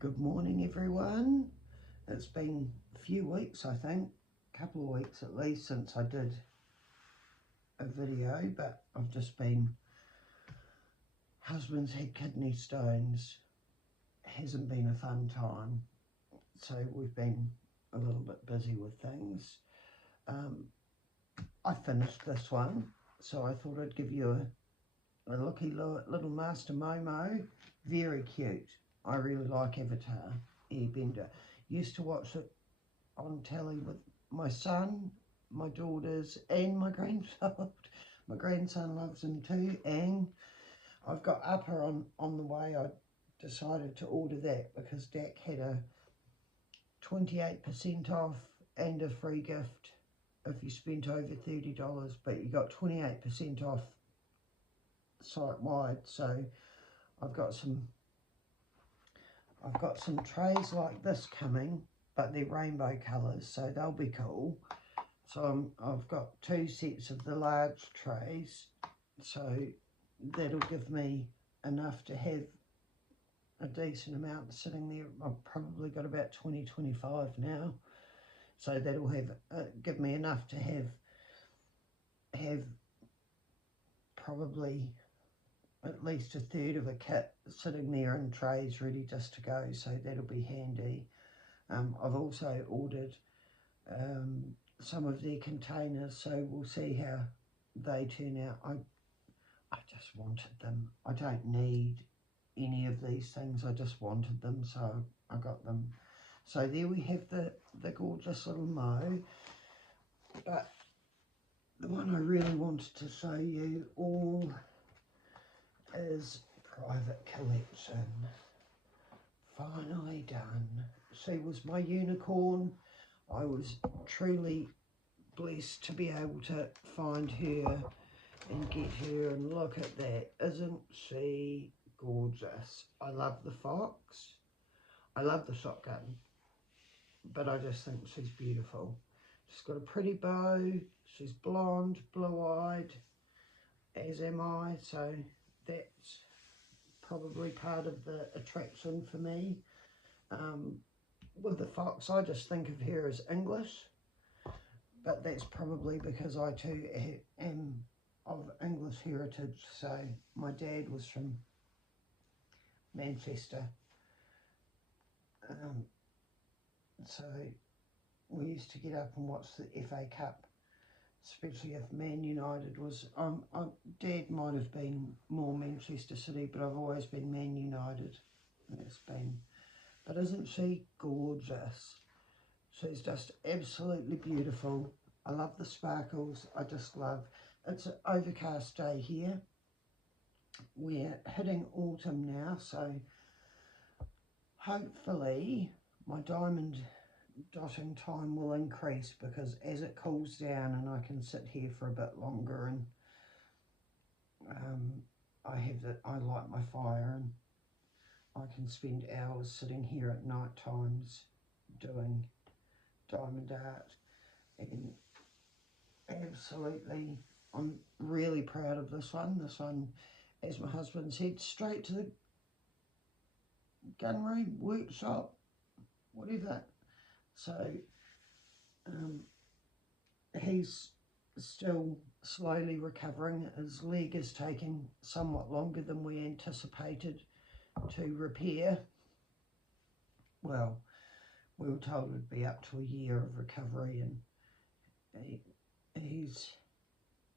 Good morning, everyone. It's been a few weeks, I think, a couple of weeks at least, since I did a video, but I've just been, husband's had kidney stones, hasn't been a fun time, so we've been a little bit busy with things. I finished this one, so I thought I'd give you a looky little Master Momo, very cute. I really like Avatar Airbender. Used to watch it on telly with my son, my daughters, and my grandchild. My grandson loves him too, and I've got Upper on the way. I decided to order that because Dak had a 28% off and a free gift if you spent over $30, but you got 28% off site-wide. So I've got some trays like this coming, but they're rainbow colours, so they'll be cool. So I've got 2 sets of the large trays, so that'll give me enough to have a decent amount sitting there. I've probably got about 20-25 now, so that'll have give me enough to have probably at least a third of a kit sitting there in trays ready just to go, so that'll be handy. I've also ordered some of their containers, so we'll see how they turn out. I just wanted them. I don't need any of these things, I just wanted them, so I got them. So there we have the gorgeous little Mo, but the one I really wanted to show you all is Private Collection. Finally done. She was my unicorn. I was truly blessed to be able to find her and get her, and look at that. Isn't she gorgeous? I love the fox. I love the shotgun, but I just think she's beautiful. She's got a pretty bow. She's blonde, blue-eyed, as am I, so that's probably part of the attraction for me. With the fox, I just think of her as English, but that's probably because I too am of English heritage. So my dad was from Manchester, so we used to get up and watch the FA Cup, especially if Man United was on. Dad might have been more Manchester City, but I've always been Man United. That's been. But isn't she gorgeous? She's just absolutely beautiful. I love the sparkles. I just love. It's an overcast day here. We're hitting autumn now, so hopefully my diamond dotting time will increase, because as it cools down and I can sit here for a bit longer, and I light my fire and I can spend hours sitting here at night times doing diamond art, and absolutely I'm really proud of this one. This one, as my husband said, straight to the gunnery workshop, whatever. So he's still slowly recovering. His leg is taking somewhat longer than we anticipated to repair. Well, we were told it'd be up to a year of recovery, and he's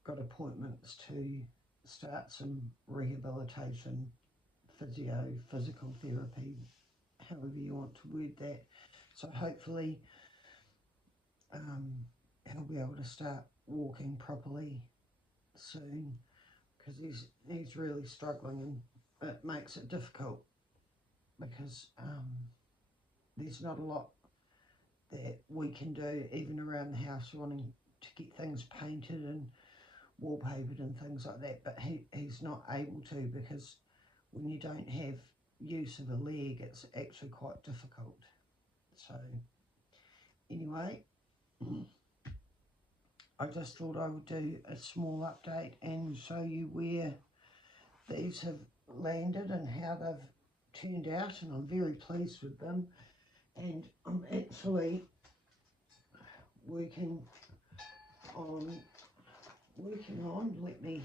got appointments to start some rehabilitation, physical therapy, however you want to word that. So hopefully he'll be able to start walking properly soon, because he's really struggling, and it makes it difficult because there's not a lot that we can do, even around the house, wanting to get things painted and wallpapered and things like that, but he's not able to, because when you don't have use of a leg, it's actually quite difficult. So anyway, I just thought I would do a small update and show you where these have landed and how they've turned out, and I'm very pleased with them. And I'm actually working on, let me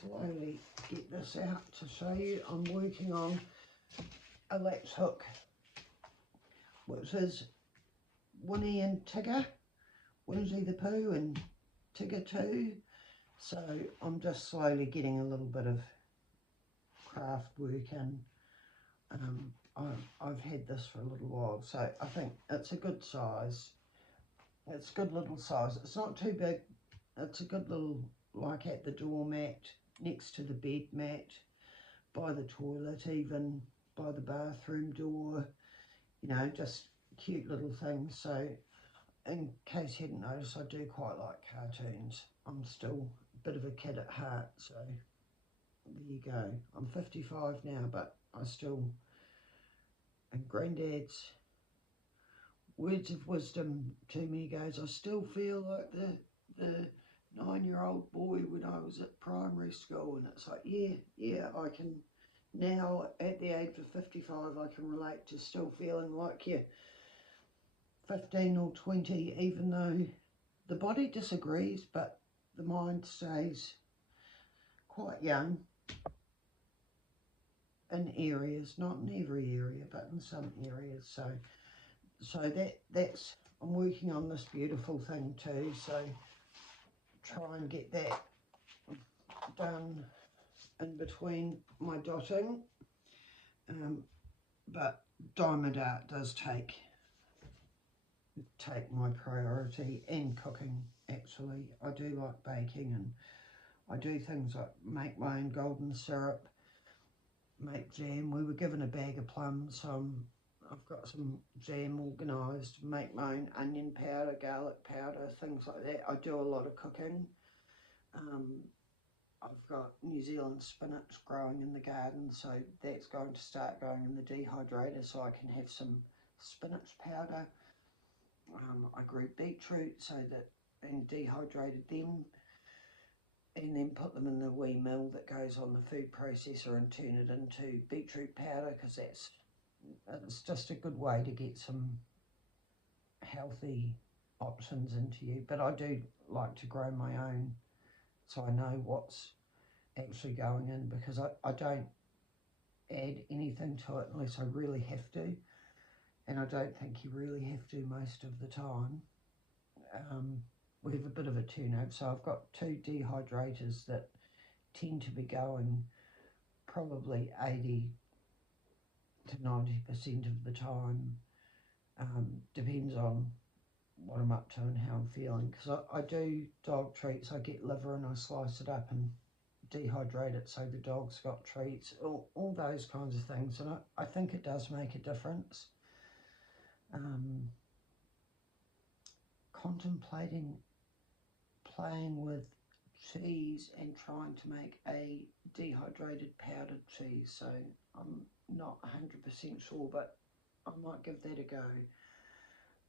slowly get this out to show you. I'm working on a latch hook, which is Winnie and Tigger, Winnie the Pooh and Tigger too. So I'm just slowly getting a little bit of craft work in. I've had this for a little while, so I think it's a good size. It's a good little size. It's not too big. It's a good little, like at the doormat, next to the bed mat, by the toilet, even by the bathroom door, you know, just cute little things. So in case you hadn't noticed, I do quite like cartoons. I'm still a bit of a kid at heart, so there you go. I'm 55 now, but I still, and Granddad's words of wisdom to me goes, I still feel like the 9-year-old boy when I was at primary school. And it's like, yeah, I can now at the age of 55, I can relate to still feeling like you're 15 or 20, even though the body disagrees, but the mind stays quite young in areas, not in every area, but in some areas. So that's, I'm working on this beautiful thing too, so try and get that done in between my dotting. But diamond art does take my priority, and cooking actually. I do like baking, and I do things like make my own golden syrup, make jam. We were given a bag of plums, so I've got some jam organised, make my own onion powder, garlic powder, things like that. I do a lot of cooking. I've got New Zealand spinach growing in the garden, so that's going to start going in the dehydrator so I can have some spinach powder. I grew beetroot and dehydrated them, and then put them in the wee mill that goes on the food processor and turn it into beetroot powder, because it's just a good way to get some healthy options into you. But I do like to grow my own, so I know what's actually going in, because I don't add anything to it unless I really have to, and I don't think you really have to most of the time. We have a bit of a turnover, so I've got 2 dehydrators that tend to be going probably 80 to 90% of the time. Depends on what I'm up to and how I'm feeling, because I do dog treats. I get liver and I slice it up and dehydrate it so the dog's got treats, all those kinds of things, and I think it does make a difference. Contemplating playing with cheese and trying to make a dehydrated powdered cheese, so I'm not 100% sure, but I might give that a go.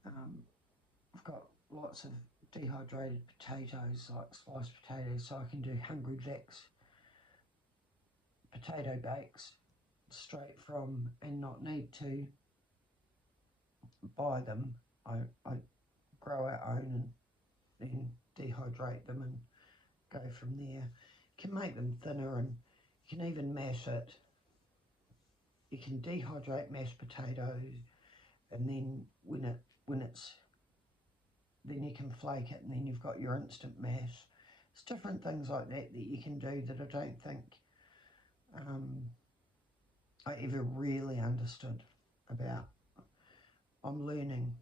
I've got lots of dehydrated potatoes, like sliced potatoes, so I can do Hungry Jack's potato bakes straight from, and not need to buy them. I grow our own and then dehydrate them and go from there. You can make them thinner, and you can even mash it. You can dehydrate mashed potatoes, and then then you can flake it, and then you've got your instant mash. It's different things like that you can do that I don't think I ever really understood about. I'm learning.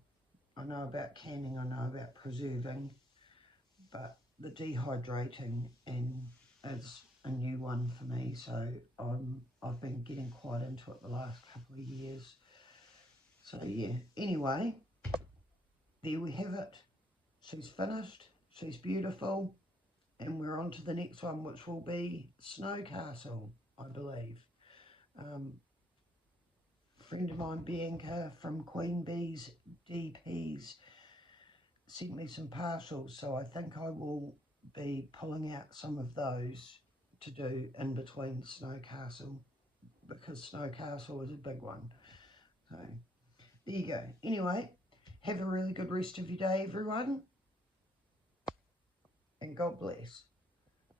I know about canning, I know about preserving, but the dehydrating is a new one for me, so I've been getting quite into it the last couple of years. So yeah, anyway, there we have it. She's finished, she's beautiful, and we're on to the next one, which will be Snow Castle, I believe. A friend of mine, Bianca from Queen Bee's DPs, sent me some parcels, so I think I will be pulling out some of those to do in between Snow Castle because Snowcastle was a big one. So there you go. Anyway, have a really good rest of your day, everyone, and God bless.